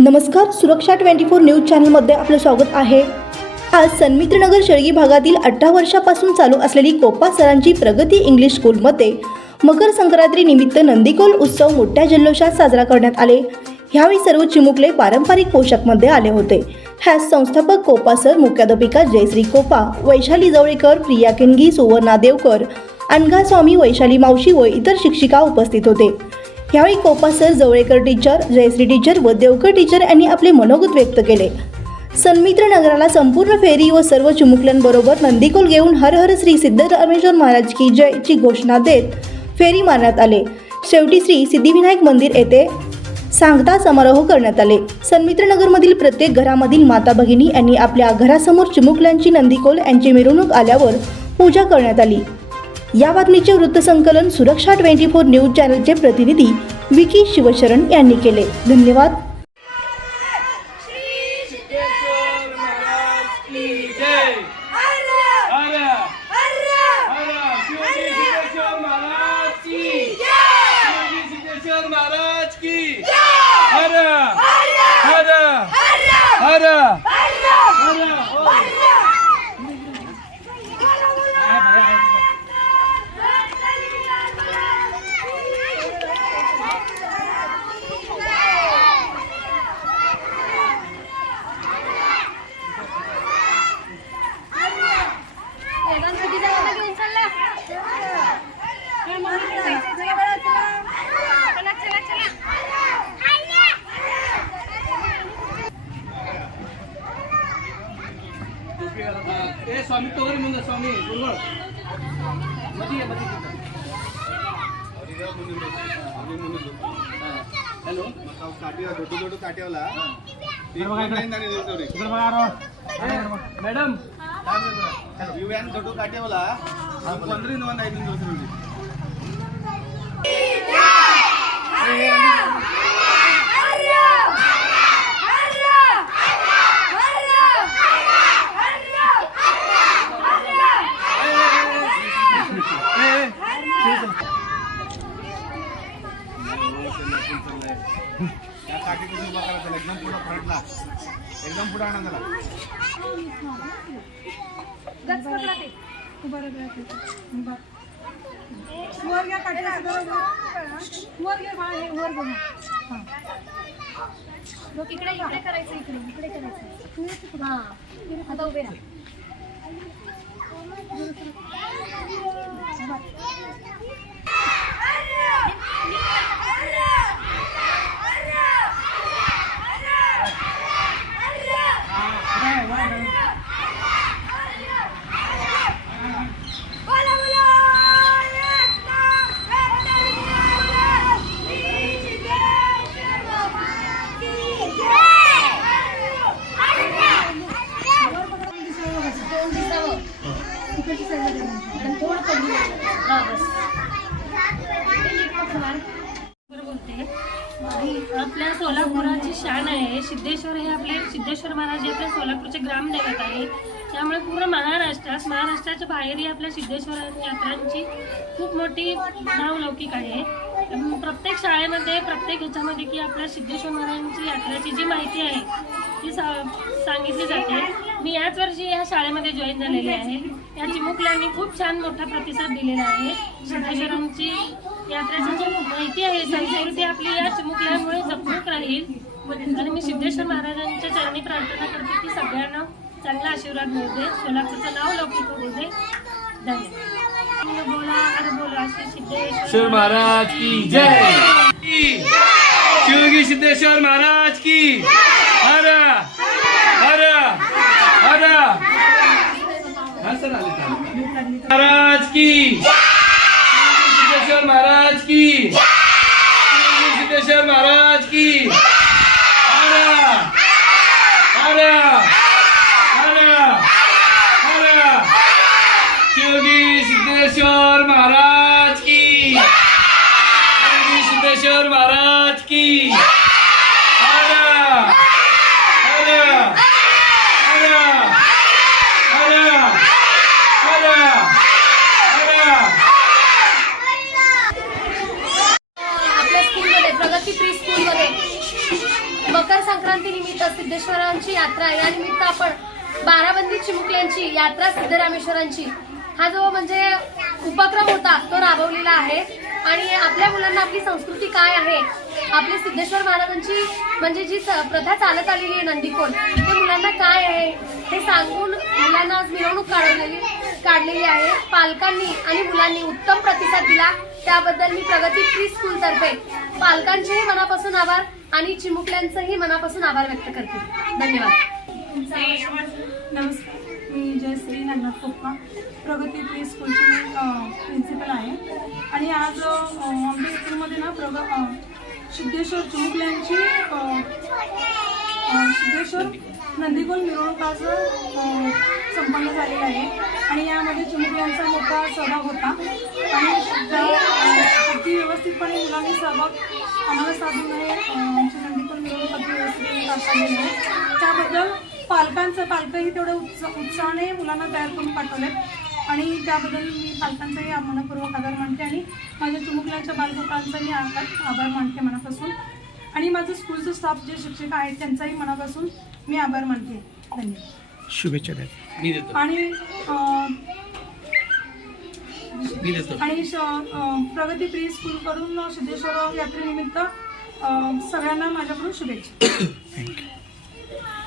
नमस्कार सुरक्षा twenty four news चॅनलमध्ये आपलं स्वागत आहे. आज सन्मित्रनगर शर्गी भागातील अठरा वर्षापासून चालू असलेली कोपा सरांची प्रगती इंग्लिश स्कूलमध्ये मकर संक्रांती निमित्त नंदीकोल उत्सव मोठ्या जल्लोषात साजरा करण्यात आले. ह्यावेळी सर्व चिमुकले पारंपरिक पोशाखमध्ये आले होते. ह्यास संस्थापक कोपा सर मुख्याध्यापिका जयश्री कोपा वैशाली जवळेकर प्रिया किनगी सुवर्णा देवकर अनघा स्वामी वैशाली मावशी व इतर शिक्षिका उपस्थित होते. यावेळी Copa sir Jawalekar teacher Jayashree teacher व देवकर टीचर यांनी आपले मनोगत व्यक्त केले. सन्मित्र नगराला संपूर्ण फेरी व सर्व चिमुकल्यांबरोबर नंदीकोल घेऊन हर हर श्री सिद्धरामेश्वर महाराज की जय ची घोषणा देत फेरी मारण्यात आले. शेवटी श्री सिद्धिविनायक मंदिर येथे सांगता समारोह करण्यात आले. सन्मित्रनगरमधील प्रत्येक घरामधील माता भगिनी यांनी आपल्या घरासमोर चिमुकल्यांची नंदीकोल यांची मिरवणूक आल्यावर पूजा करण्यात आली. या बातमीचे वृत्तसंकलन सुरक्षा ट्वेंटी फोर न्यूज चॅनलचे प्रतिनिधी विकी शिवशरण यांनी केले. धन्यवाद. ಏ ಸ್ವಾಮಿ ತಗೋರಿ ಮುಂದೆ ಸ್ವಾಮಿ ಗುರುಗಳು ಮದಿಗೆ ಮದಿಗೆ ಹಲೋ ದೊಡ್ಡ ದೊಡ್ಡ ಕಾಟ್ಯಾವಲ್ಲ ಮೇಡಮ್ ಇವೇನು ದೊಡ್ಡ ಕಾಟ್ಯಾವಲ್ಲ ಅಂದ್ರೆ ಇನ್ನೊಂದು ಐದು ದಿನ ತೋರಿಸ್ರಿ वर घे बाळा, हे वर इकडे इकडे करायचं इकडे इकडे करायचं. हा. आता उभे राहा. बरोबर बोलते. आपल्या सोलापुराची शान आहे. सिद्धेश्वर हे आपले सिद्धेश्वर महाराज हे आपल्या सोलापूरचे ग्रामदैवत आहे. त्यामुळे पूर्ण महाराष्ट्रात महाराष्ट्राच्या बाहेरही आपल्या सिद्धेश्वर यात्रांची खूप मोठी नावलौकिक आहे. प्रत्येक शाळेमध्ये प्रत्येक ह्याच्यामध्ये की आपल्या सिद्धेश्वर महाराजांची यात्राची जी माहिती आहे ती सा सांगितली जाते. मी याच वर्षी या शाळेमध्ये जॉईन झालेली आहे. या चिमुकल्यांनी खूप छान मोठा प्रतिसाद दिलेला आहे. सिद्धेश्वरांची यात्रेची जी माहिती आहे संस्कृती आपली या चिमुकल्यांमुळे जपणूक राहील. आणि मी सिद्धेश्वर महाराजांच्या चरणी प्रार्थना करते की सगळ्यांना चांगला आशीर्वाद मिळू दे. सोलापूरचं नाव लौकिक होऊ दे. धन्यवाद. बोला अरे बोला श्री सिद्धेश्वर महाराज की जय. शिवगी सिद्धेश्वर महाराज की हर हर हर हा सर आले का? महाराज की सिद्धेश्वर महाराज की सिद्धेश्वर महाराज की योगी सिद्धेश्वर महाराज की योगी सिद्धेश्वर महाराज की हर हर हर हर आपल्या स्कूलमध्ये प्रगती प्री स्कूलमध्ये मकर संक्रांती निमित्त सिद्धेश्वरांची यात्रा. यानिमित्त या निमित्त आपण बाराबंदी चिमुकल्यांची यात्रा सिद्धरामेश्वरांची. हा जो म्हणजे उपक्रम होता तो राबवलेला आहे. आणि आपल्या मुलांना आपली संस्कृती काय आहे? आपली सिद्धेश्वर महाराजांची म्हणजे जी स- प्रथा चालत आलेली आहे नंदीकोल ते मुलांना काय आहे? हे सांगून मुलांना आज मिरवणूक काढवलेली काढलेली आहे. पालकांनी आणि मुलांनी उत्तम प्रतिसाद दिला. त्याबद्दल मी प्रगती प्री स्कूलतर्फे पालकांचेही मनापासून आभार आणि चिमुकल्यांचंही मनापासून आभार व्यक्त करते. धन्यवाद. नमस्कार. मी जयश्री नागनाथ कोप्पा. प्रगती प्री स्कूलची मी प्रिन्सिपल आहे. आणि आज आमच्या स्कूलमध्ये ना प्रग सिद्धेश्वर चिमुकल्यांची सिद्धेश्वर नंदीगोल मिरवणूक आज संपन्न झालेलं आहे. आणि यामध्ये चिमुकल्यांचा मोठा सहभाग होता. आणि त्या, अगदी व्यवस्थितपणे मुलांनी सहभाग आम्हाला साधून आहे. अ, आमची नंदीकोल मिरवणूक अगदी व्यवस्थितपणे पार आहे. त्याबद्दल पालकांचं पालकही तेवढं उत्सा उत्साहाने मुलांना तयार करून पाठवलेत. आणि त्याबद्दल मी पालकांचाही मनपूर्वक आभार मानते. आणि माझ्या चुमुकल्याच्या बालगोपाळांचा मी आभार आभार मानते मनापासून. आणि माझं स्कूलचं स्टाफ जे शिक्षक आहेत त्यांचाही मनापासून मी आभार मानते. धन्यवाद. शुभेच्छा द्या. मी देतो. आणि अं, मी देतो. आणि श- अं, प्रगती प्री स्कूल कडून सिद्धेश्वर यात्रेनिमित्त अं, सगळ्यांना माझ्याकडून शुभेच्छा.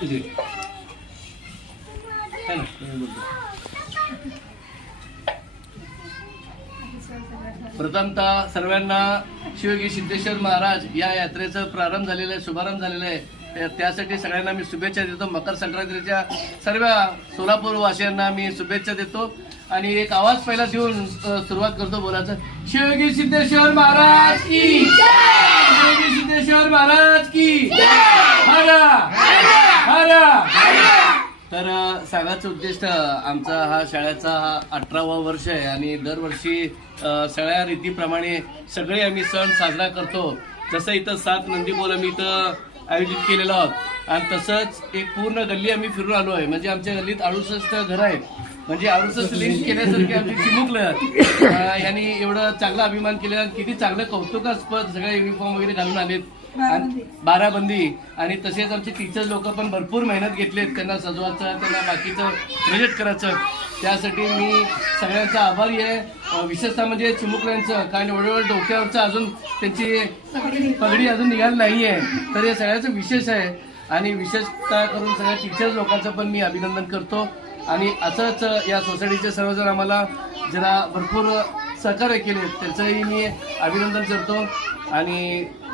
तू दे. बोलतो. प्रथमतः सर्वांना शिवगी सिद्धेश्वर महाराज या यात्रेचा प्रारंभ झालेला आहे शुभारंभ झालेला आहे. त्या- त्यासाठी सगळ्यांना मी शुभेच्छा देतो. मकर संक्रांतीच्या सर्व सोलापूर वासियांना मी शुभेच्छा देतो. आणि एक आवाज पहिला देऊन सुरुवात करतो बोलायचं. शिवगी सिद्धेश्वर महाराज की शिवगी सिद्धेश्वर महाराज की हरा हरा तर अ, सांगायचं उद्दिष्ट आमचा हा शाळेचा हा अठरावा वर्ष आहे आणि दरवर्षी सगळ्या रीतीप्रमाणे सगळे आम्ही सण साजरा करतो. जसं इथं सात नंदीबोल आम्ही इथं आयोजित केलेलो आहोत. आणि तसंच एक पूर्ण गल्ली आम्ही फिरून आलो आहे. म्हणजे आमच्या गल्लीत अडुसष्ट घरं आहेत. म्हणजे अडुसष्ट लिंक केल्यासारखे आम्ही चिमुकलं यांनी एवढं चांगला अभिमान केलेला आणि किती चांगलं कौतुकास्पद सगळे युनिफॉर्म वगैरे घालून आलेत. बाराबंदी. आणि तसेच आमचे टीचर लोक पण भरपूर मेहनत घेतलेत. त्यांना सजवायचं त्यांना बाकीचं प्रोजेक्ट करायचं. त्यासाठी मी सगळ्यांचा आभारी आहे. विशेषतः म्हणजे चिमुकल्यांचं कारण एवढं डोक्यावरचं अजून त्यांची पगडी अजून निघाली नाही आहे तर हे सगळ्याचं विशेष आहे. आणि विशेषतः करून सगळ्या टीचर्स लोकांचं पण मी अभिनंदन करतो. आणि असंच या सोसायटीचे सर्वजण आम्हाला जरा भरपूर सहकार्य केले. त्याचंही मी अभिनंदन करतो. आणि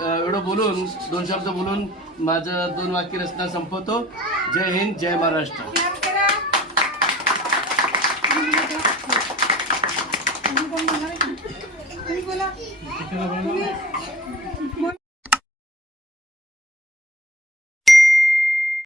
एवढं बोलून दोन शब्द बोलून माझं दोन वाक्य रचना संपवतो. जय हिंद जय महाराष्ट्र. तुम्ही